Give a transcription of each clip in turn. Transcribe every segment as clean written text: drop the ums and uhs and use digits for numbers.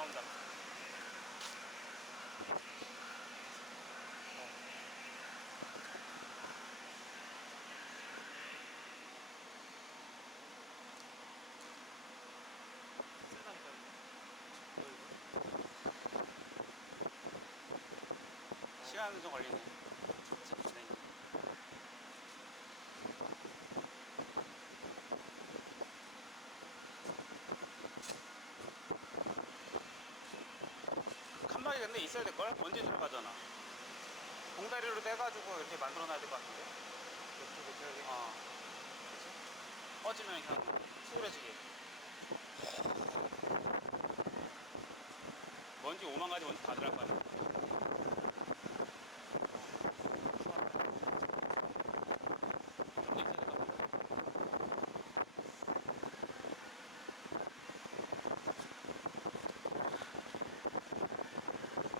나온다. 세다니까. 시간은 좀 걸리네. 네. 칸막이 근데 있어야 될걸? 먼지 들어가잖아. 봉다리로 떼가지고 이렇게 만들어 놔야 될 것 같은데. 옆으로 못해야 어. 꺼지면 그냥 수그러지게. 먼지 5만 가지 먼지 다 들어갈 거 아니야. 이런 게 있어야 될 것 같은데.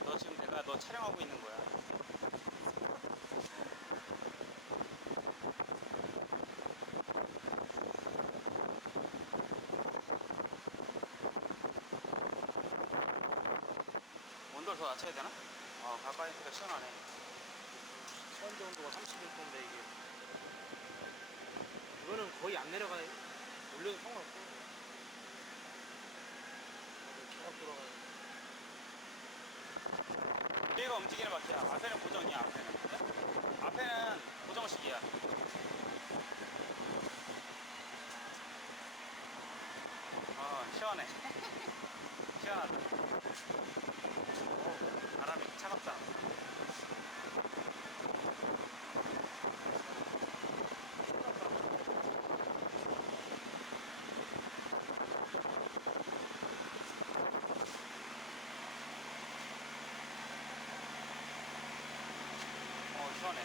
너 지금 내가 너 촬영하고 있는 거야. 온도를 더 낮춰야 되나? 가까이 있으니까 시원하네. 현재 온도가 31도인데 이게 이거는 거의 안 내려가요. 올려도 상관없고 계속 돌아가요. 뒤가 움직이는 바퀴야. 앞에는 고정이야. 앞에는. 네? 앞에는 고정식이야. 시원해. 시원하다. 바람이 차갑다. 시원해.